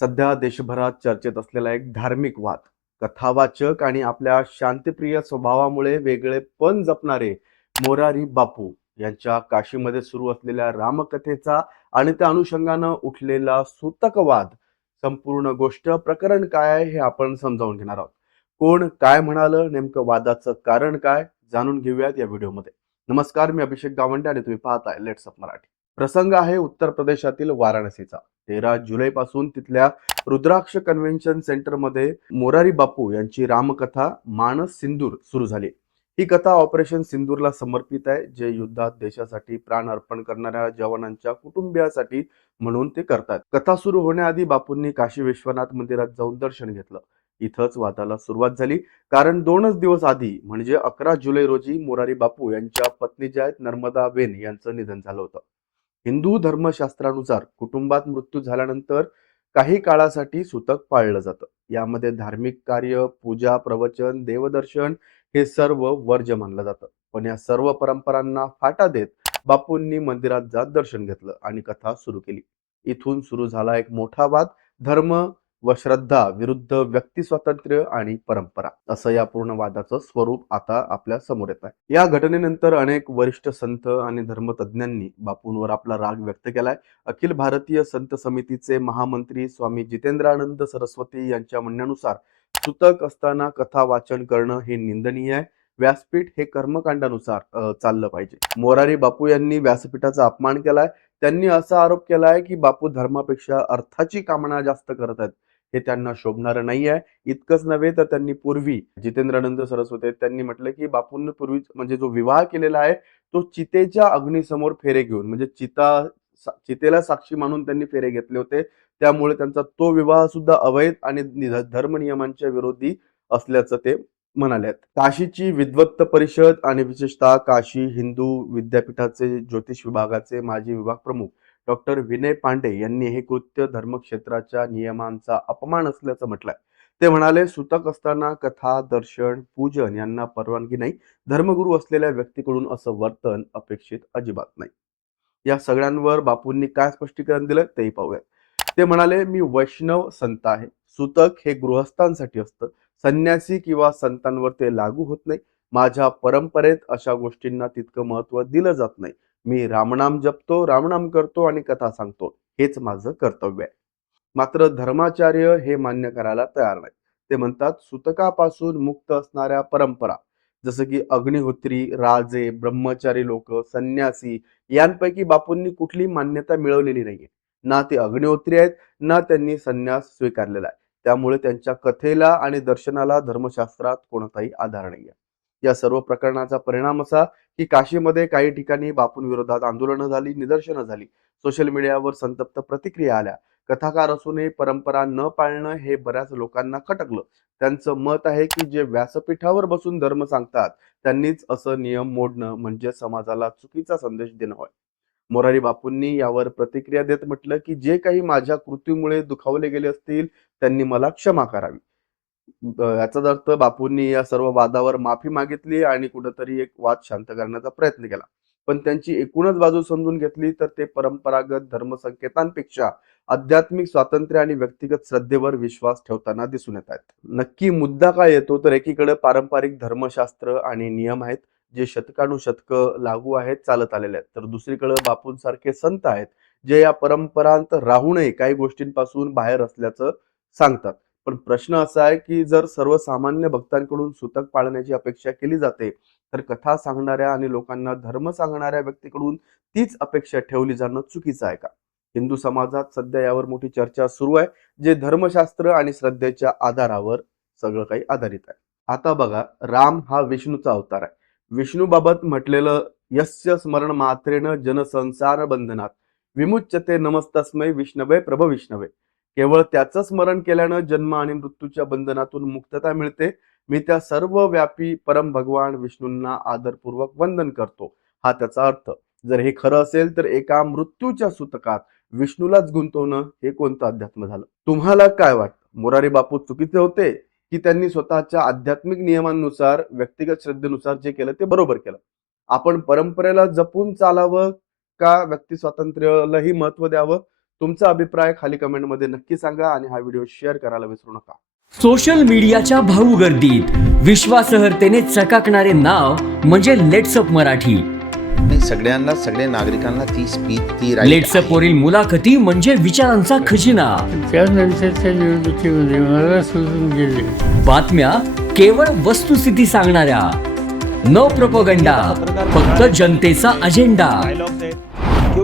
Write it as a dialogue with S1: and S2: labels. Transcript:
S1: सध्या देशभरात चर्चेत असलेला एक धार्मिक वाद. कथावाचक आणि आपल्या शांतिप्रिय स्वभावामुळे वेगळेपण जपणारे मोरारी बापू यांच्या काशीमध्ये सुरू असलेल्या रामकथेचा आणि त्या अनुषंगानं उठलेला सूतकवाद संपूर्ण गोष्ट प्रकरण काय आहे हे आपण समजावून घेणार आहोत. कोण काय म्हणालं नेमकं वादाचं कारण काय जाणून घेऊयात या व्हिडिओमध्ये. नमस्कार मी अभिषेक गावंडे आणि तुम्ही पाहताय लेट्स अप मराठी. प्रसंग आहे उत्तर प्रदेशातील वाराणसीचा. तेरा जुलैपासून तिथल्या रुद्राक्ष कन्व्हेन्शन सेंटरमध्ये मोरारी बापू यांची रामकथा मानस सिंदूर सुरू झाली. ही कथा ऑपरेशन सिंदूरला समर्पित आहे जे युद्धात देशासाठी प्राण अर्पण करणाऱ्या जवानांच्या कुटुंबियासाठी म्हणून ते करतात. कथा सुरू होण्याआधी बापूंनी काशी विश्वनाथ मंदिरात जाऊन दर्शन घेतलं. इथंच वादाला सुरुवात झाली. कारण दोनच दिवस आधी म्हणजे अकरा जुलै रोजी मोरारी बापू यांच्या पत्नी ज्या आहेत नर्मदा बेन यांचं निधन झालं होतं. हिंदू धर्मशास्त्रानुसार कुटुंबात मृत्यू झाल्यानंतर काही काळासाठी सुतक पाळलं जातं. यामध्ये धार्मिक कार्य पूजा प्रवचन देवदर्शन हे सर्व वर्ज्य मानलं जातं. पण या सर्व परंपरांना फाटा देत बापूंनी मंदिरात जात दर्शन घेतलं आणि कथा सुरू केली. इथून सुरू झाला एक मोठा वाद धर्म व श्रद्धा विरुद्ध व्यक्ती स्वातंत्र्य आणि परंपरा असं या पूर्ण वादाचं स्वरूप आता आपल्यासमोर येत आहे. या घटनेनंतर अनेक वरिष्ठ संत आणि धर्मतज्ञांनी बापूंवर आपला राग व्यक्त केलाय. अखिल भारतीय संत समितीचे महामंत्री स्वामी जितेंद्रानंद सरस्वती यांच्या म्हणण्यानुसार सुतक असताना कथा वाचन करणं हे निंदनीय आहे. व्यासपीठ हे कर्मकांडानुसार चाललं पाहिजे. मोरारी बापू यांनी व्यासपीठाचा अपमान केलाय. त्यांनी असा आरोप केलाय की बापू धर्मापेक्षा अर्थाची कामना जास्त करत आहेत. हे त्यांना शोभणारं नाही आहे इतकंच नव्हे तर त्यांनी पूर्वी जितेंद्रानंद सरस्वती त्यांनी म्हटलं की बापूंनी पूर्वी म्हणजे जो विवाह केलेला आहे तो चितेच्या अग्नीसमोर फेरे घेऊन म्हणजे चिता चितेला साक्षी मानून त्यांनी फेरे घेतले होते. त्यामुळे त्यांचा तो विवाह सुद्धा अवैध आणि धर्म नियमांच्या विरोधी असल्याचं ते म्हणाले काशीची विद्वत्त परिषद आणि विशेषतः काशी हिंदू विद्यापीठाचे ज्योतिष विभागाचे माजी विभाग प्रमुख डॉक्टर विनय पांडे यांनी हे कृत्य धर्मक्षेत्राच्या नियमांचा अपमान असल्याचं म्हटलंय. ते म्हणाले सुतक असताना कथा दर्शन पूजन यांना परवानगी नाही. धर्मगुरू असलेल्या व्यक्तीकडून असं वर्तन अपेक्षित अजिबात नाही. या सगळ्यांवर बापूंनी काय स्पष्टीकरण दिलं तेही पाहूयात. ते म्हणाले मी वैष्णव संत आहे. सुतक हे गृहस्थांसाठी असतं. संन्यासी किंवा संतांवर ते लागू होत नाही. माझ्या परंपरेत अशा गोष्टींना तितकं महत्त्व दिलं जात नाही. मी रामनाम जपतो रामनाम करतो आणि कथा सांगतो. हेच माझं कर्तव्य आहे. मात्र धर्माचार्य हे मान्य करायला तयार नाही ते म्हणतात सुतकापासून मुक्त असणाऱ्या परंपरा जसं की अग्निहोत्री राजे ब्रह्मचारी लोक संन्यासी यांपैकी बापूंनी कुठली मान्यता मिळवलेली नाहीये. ना ते अग्निहोत्री आहेत ना त्यांनी संन्यास स्वीकारलेला आहे. त्यामुळे त्यांच्या कथेला आणि दर्शनाला धर्मशास्त्रात कोणताही आधार नाही आहे या सर्व प्रकरणाचा परिणाम असा की काशीमध्ये काही ठिकाणी बापूंविरोधात आंदोलनं झाली निदर्शनं झाली. सोशल मीडियावर संतप्त प्रतिक्रिया आल्या. कथाकार असूनही परंपरा न पाळणं हे बऱ्याच लोकांना खटकलं. त्यांचं मत आहे की जे व्यासपीठावर बसून धर्म सांगतात त्यांनीच असं नियम मोडणं म्हणजे समाजाला चुकीचा संदेश देणं होय. मोरारी बापूंनी यावर प्रतिक्रिया देत म्हटलं की जे काही माझ्या कृतीमुळे दुखावले गेले असतील त्यांनी मला क्षमा करावी. याचाच अर्थ बापूंनी या सर्व वादावर माफी मागितली आणि कुठंतरी एक वाद शांत करण्याचा प्रयत्न केला. पण त्यांची एकूणच बाजू समजून घेतली तर ते परंपरागत धर्मसंकेतांपेक्षा आध्यात्मिक स्वातंत्र्य आणि व्यक्तिगत श्रद्धेवर विश्वास ठेवताना दिसून येत आहेत. नक्की मुद्दा काय येतो? तर एकीकडे पारंपरिक धर्मशास्त्र आणि नियम आहेत जे शतकानुशतक लागू आहेत चालत आलेले आहेत. तर दुसरीकडे बापूंसारखे संत आहेत जे या परंपरांत राहूनही काही गोष्टींपासून बाहेर असल्याचं सांगतात. पण प्रश्न असा आहे की जर सर्वसामान्य भक्तांकडून सुतक पाळण्याची अपेक्षा केली जाते तर कथा सांगणाऱ्या आणि लोकांना धर्म सांगणाऱ्या व्यक्तीकडून तीच अपेक्षा ठेवली जाणं चुकीचं आहे का? हिंदू समाजात सध्या यावर मोठी चर्चा सुरू आहे जे धर्मशास्त्र आणि श्रद्धेच्या आधारावर सगळं काही आधारित आहे. आता बघा राम हा विष्णूचा अवतार आहे. विष्णूबाबत म्हटलेलं यस्य स्मरण मात्रेनं जनसंसार बंधनात. विमुच्यते नमस्तस्मै विष्णवे प्रभ विष्णवे केवळ त्याचं स्मरण केल्यानं जन्म आणि मृत्यूच्या बंधनातून मुक्तता मिळते. मी त्या सर्व व्यापी परम भगवान विष्णूंना आदरपूर्वक वंदन करतो. हा त्याचा अर्थ. जर हे खरं असेल तर एका मृत्यूच्या सूतकात विष्णूलाच गुंतवणं हे कोणतं अध्यात्म झालं? तुम्हाला काय वाटतं? मोरारी बापू चुकीचे होते की त्यांनी स्वतःच्या आध्यात्मिक नियमांनुसार व्यक्तिगत श्रद्धेनुसार जे केलं ते बरोबर केलं? आपण परंपरेला जपून चालावं का व्यक्ती स्वातंत्र्यालाही महत्त्व द्यावं? तुमचा अभिप्राय खाली कमेंटमध्ये नक्की सांगा आणि हा व्हिडिओ शेअर करायला विसरू नका.
S2: सोशल मीडियाच्या भाऊ गर्दीत विश्वासार्हतेने चकाकणारे नाव म्हणजे लेट्सअप मराठी.
S3: नाही सगळ्यांना सगळ्या नागरिकांना ती स्पीच ती right
S2: लेट्सअप
S3: आहे.
S2: वरील मुलाखती म्हणजे विचारांचा खजिना.
S4: त्यानंतरच्या निवडणुकीमध्ये मला सोडून गेले.
S2: बातम्या केवळ वस्तुस्थिती सांगणाऱ्या. न प्रोपोगंडा फक्त जनतेचा अजेंडा